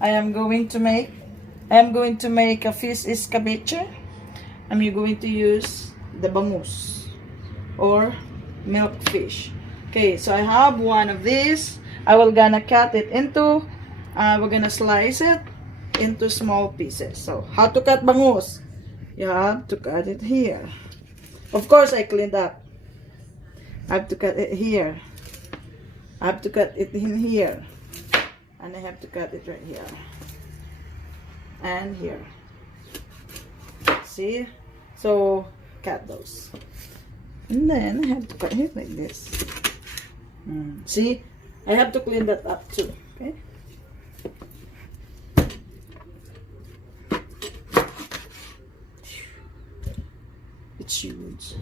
I am going to make a fish escabeche. I'm going to use the bangus or milk fish. Okay, so I have one of these. I will gonna cut it into, we're gonna slice it into small pieces. So how to cut bangus? You have to cut it here. Of course, I cleaned up. I have to cut it here. I have to cut it in here. And I have to cut it right here. And here. See? So, cut those. And then, I have to cut it like this. See? I have to clean that up too. Okay? It's huge.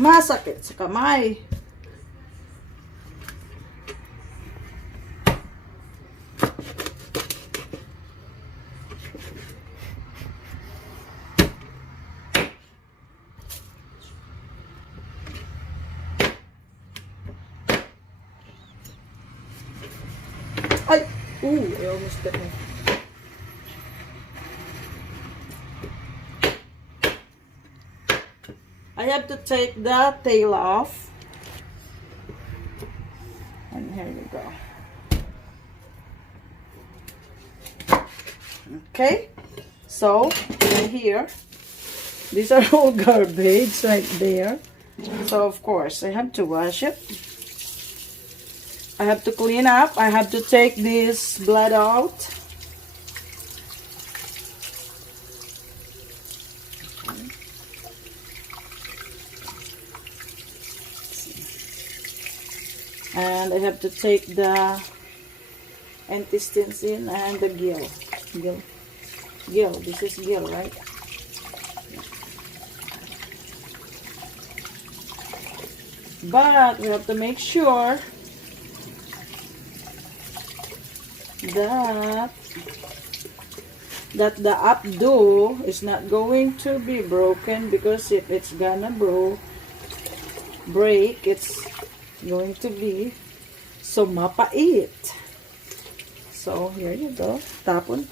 Masakit sa kamay. Ay! Ooh, I almost got me. I have to take the tail off. And here you go. Okay. So, right here. These are all garbage right there. So, of course, I have to wash it. I have to clean up. I have to take this blood out. And I have to take the intestines in and the gill. Gill. This is gill, right? But we have to make sure that the updo is not going to be broken, because if it's gonna break, it's going to be so mapait. So here you go. Tapon.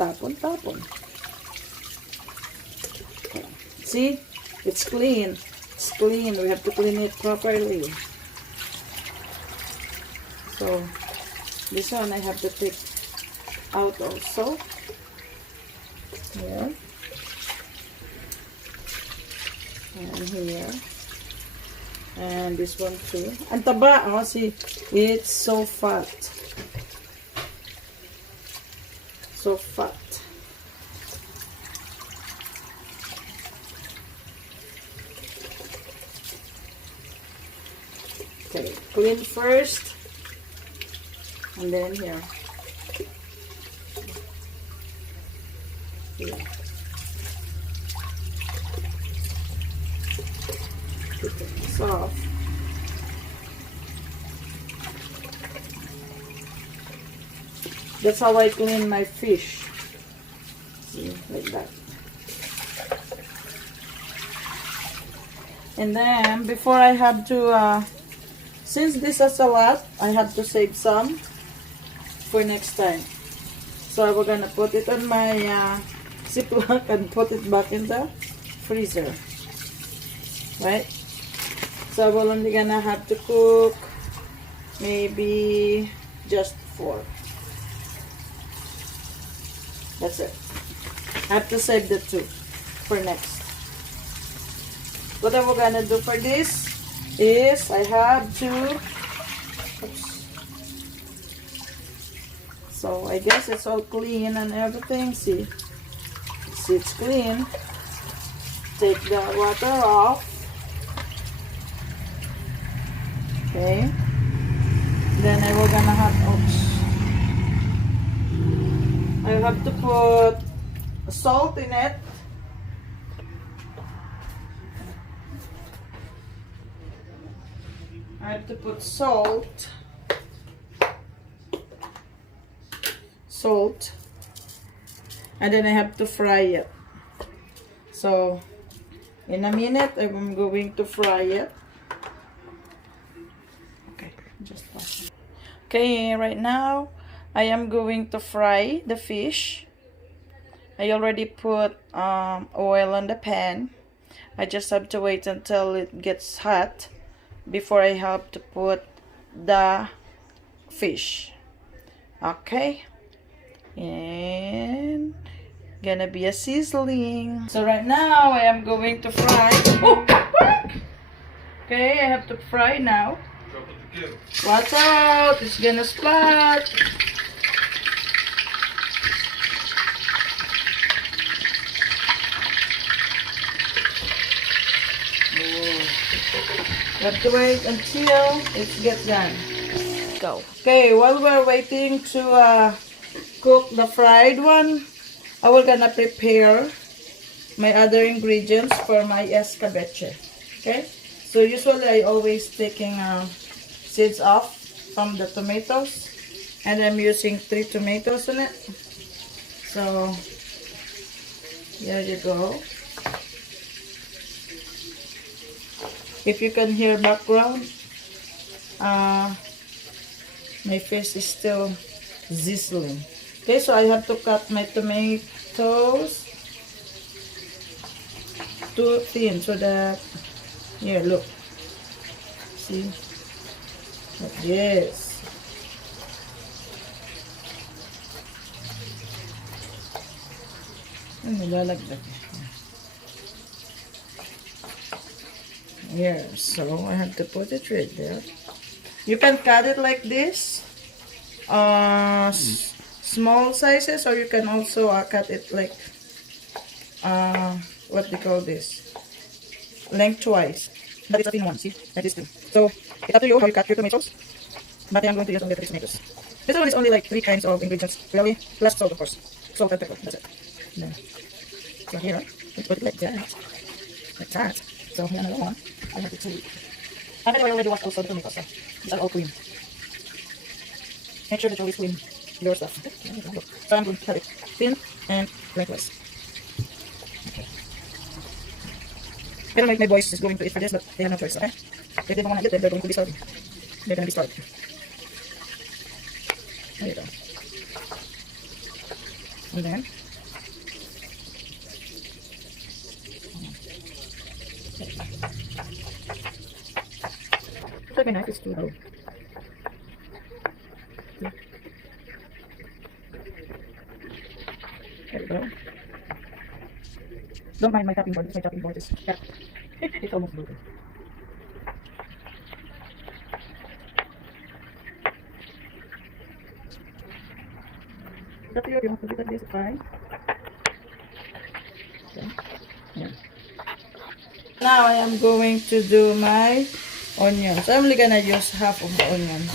Okay. See? It's clean. It's clean. We have to clean it properly. So this one I have to take out also. Here. And here. And this one too. Ang taba, oh, see, it's so fat. So fat. Okay, clean first. And then here. Here. Off. That's how I clean my fish. See, like that. And then before I have to since this is a lot, I have to save some for next time. So I'm gonna put it on my Ziploc and put it back in the freezer, right? So we're only gonna have to cook maybe just 4. That's it. I have to save the 2 for next. What I'm gonna do for this is I have to, oops. So I guess it's all clean and everything. See it's clean. Take the water off. Okay, then I will gonna have, I have to put salt in it. I have to put salt, and then I have to fry it. So In a minute, I'm going to fry it. Okay, just pass. Okay, right now, I am going to fry the fish. I already put oil on the pan. I just have to wait until it gets hot before I have to put the fish. Okay, and gonna be a sizzling. So right now I am going to fry. Oh, okay, I have to fry now. Watch out, it's gonna splat. You have to wait until it gets done. Go. Okay, while we're waiting to cook the fried one, I will gonna prepare my other ingredients for my escabeche. Okay, so usually I always taking seeds off from the tomatoes, and I'm using 3 tomatoes in it. So there you go. If you can hear background, my face is still sizzling. Okay, so I have to cut my tomatoes too thin so that, here, look, see, like this. Nilalagdag. Here, so I have to put it right there. You can cut it like this, small sizes, or you can also cut it like, what they call this, lengthwise. But it's a thin one, see, like this too. So it's up to you how you cut your tomatoes, but I'm going to use only 3 tomatoes. This one is only like 3 kinds of ingredients, really, plus salt, of course. Salt and pepper, that's it. Then, so here, we put it like that, like that. So here another one, I have to I already washed also the tomatoes, so these are all clean. Make sure that you always clean your stuff. So I'm going to cut it thin and lengthwise. Okay. I don't know if my boys is going to eat for this, but they have no choice, okay? If they don't want to eat it, they're going to be starving. They're going to be starved. There you go. And then, it's like my knife is too low. There we go. Don't mind my chopping board, my chopping board is cut. It's almost broken. If you want to do like this, it's fine. Okay. Yeah. Now I am going to do my onions. I'm only gonna use half of the onion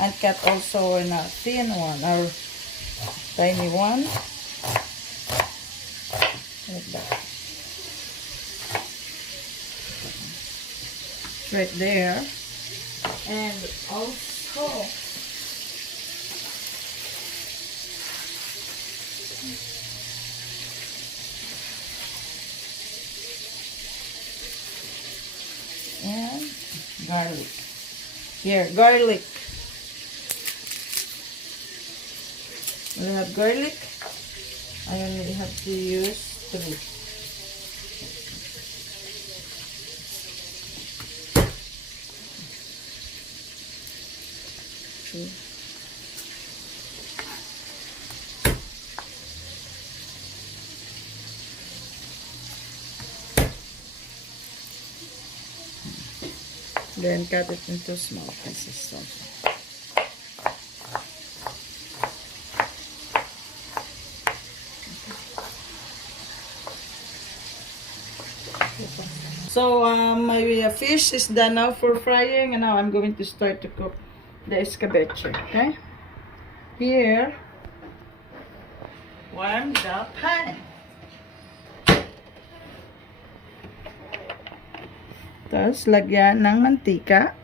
and cut also in a thin one or tiny one, like that. Right there. And also and garlic. Here, garlic. When I have garlic, I only have to use 3. See? Then cut it into small pieces also. So my fish is done now for frying, and now I'm going to start to cook the escabeche. Okay, here, warm the pan. Tapos lagyan ng mantika.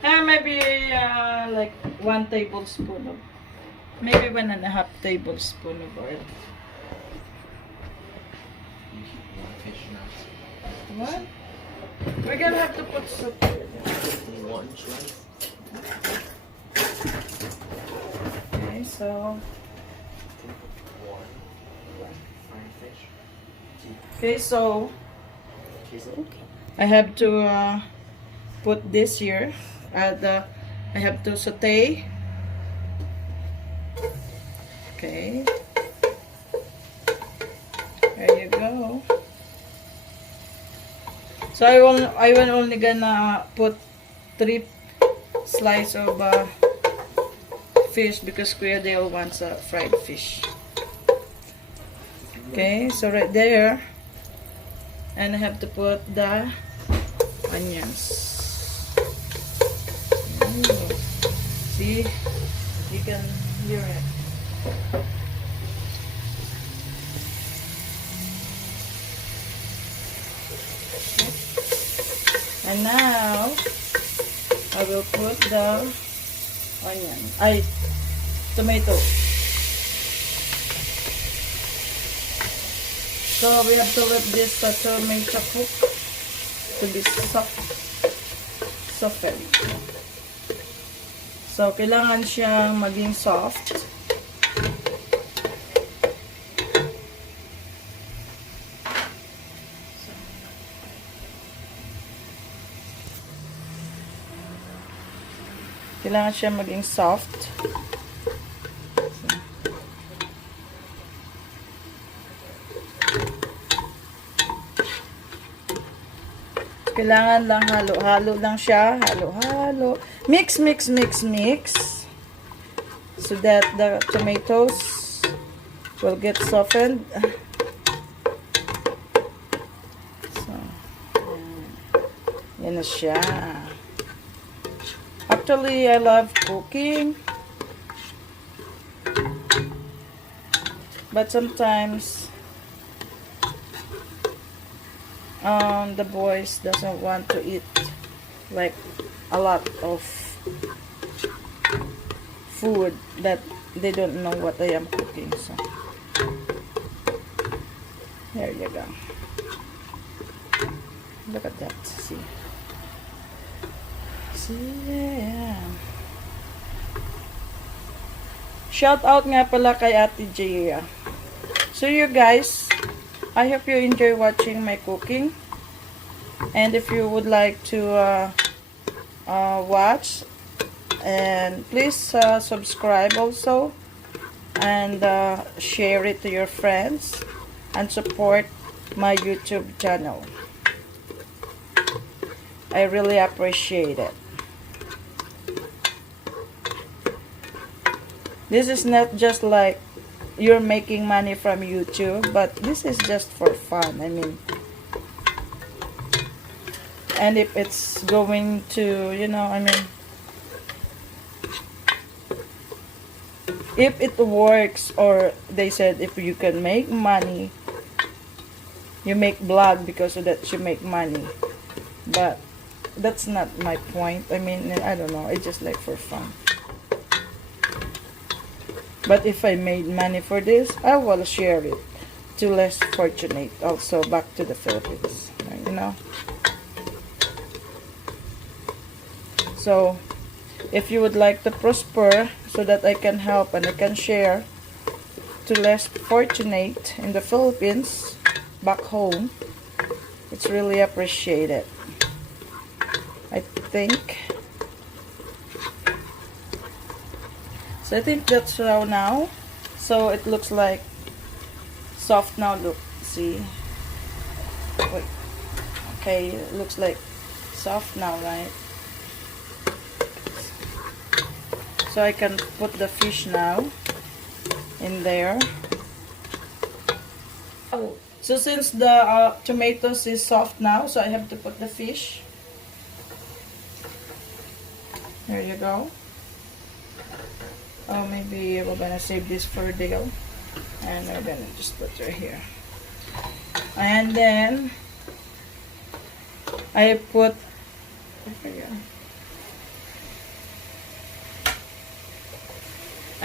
Maybe like 1 tablespoon of Maybe 1.5 tablespoon of oil. One fish nuts. What? We're gonna have to put soup. One slice. Okay, so One fine fish. okay, so Is it okay? I have to put this here. I have to saute. Okay. There you go. So I will only gonna put 3 slices of fish because Kuya Dale wants a fried fish. Okay, so right there, and I have to put the onions. Ooh. See, you can hear it. And now I will put the tomato. So we have to let this tomato cook to be softened. So kailangan siyang maging soft. Kailangan siya maging soft. Kailangan lang halo-halo lang siya. Halo-halo. Mix, mix, mix, mix. So that the tomatoes will get softened. So, yan na siya. Actually, I love cooking. But sometimes the boys doesn't want to eat like a lot of food that they don't know what I am cooking. So there you go. Look at that. See, yeah. Shout out nga pala kay Ate Jia. So you guys, I hope you enjoy watching my cooking. And if you would like to watch, and please subscribe also, and share it to your friends, and support my YouTube channel. I really appreciate it. This is not just like you're making money from YouTube, but this is just for fun. I mean, and if it's going to, I mean, if it works, or they said if you can make money, you make blog because of that you make money. But that's not my point. I mean, I don't know. It's just like for fun. But if I made money for this, I will share it to less fortunate also back to the Philippines. So, if you would like to prosper so that I can help and I can share to less fortunate in the Philippines, back home, it's really appreciated. I think. So I think that's how now. So it looks like soft now. Look, see. Wait. Okay, it looks like soft now, right? So I can put the fish now in there. Oh, so since the tomatoes is soft now, so I have to put the fish. There you go. Oh, maybe we're gonna save this for Dale, and we're gonna just put her here. And then I put.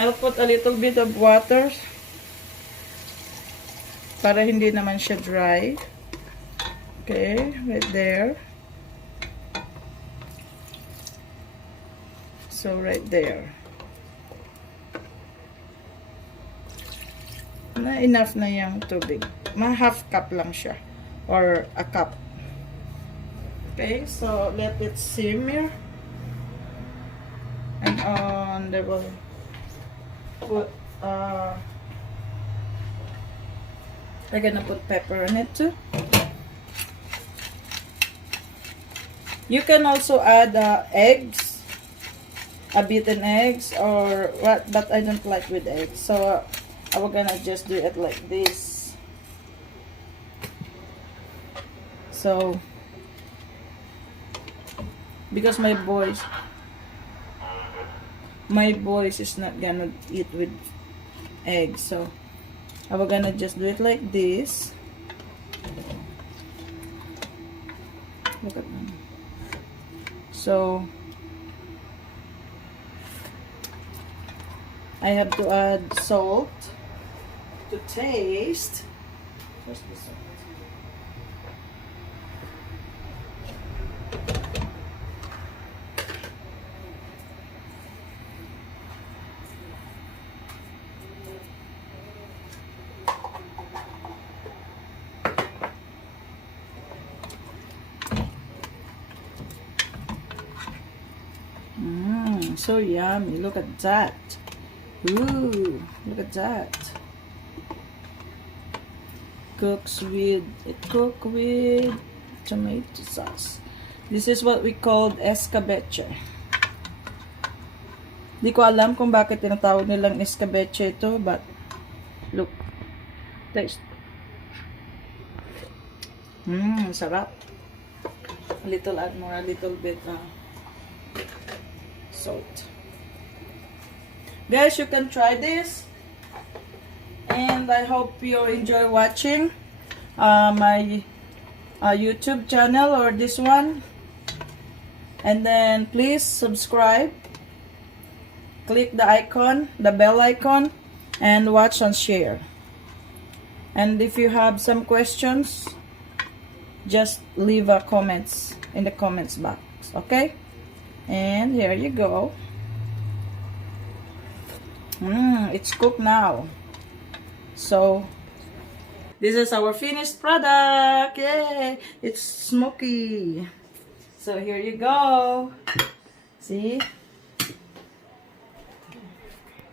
I'll put a little bit of water para hindi naman siya dry. Okay, right there. So right there. Na enough na yung tubig. Half cup lang siya or a cup. Okay, so let it simmer. And on the will put we're gonna put pepper on it too. You can also add eggs, beaten eggs or what, but I don't like with eggs, so we're gonna just do it like this. So because my boys is not gonna eat with eggs, so we're gonna just do it like this. Look at them. So I have to add salt to taste. Where's the salt? So yummy. Look at that. Ooh, look at that. Cook with tomato sauce. This is what we called escabeche. Di ko alam kung bakit tinatawag nilang escabeche ito, but look. Taste. Sarap. A little, add more, a little bit salt. Guys, you can try this, and I hope you enjoy watching my YouTube channel or this one. And then please subscribe, click the icon, the bell icon, and watch and share. And if you have some questions, just leave a comments in the comments box, okay? And here you go. It's cooked now. So this is our finished product. Yay! It's smoky. So here you go. See?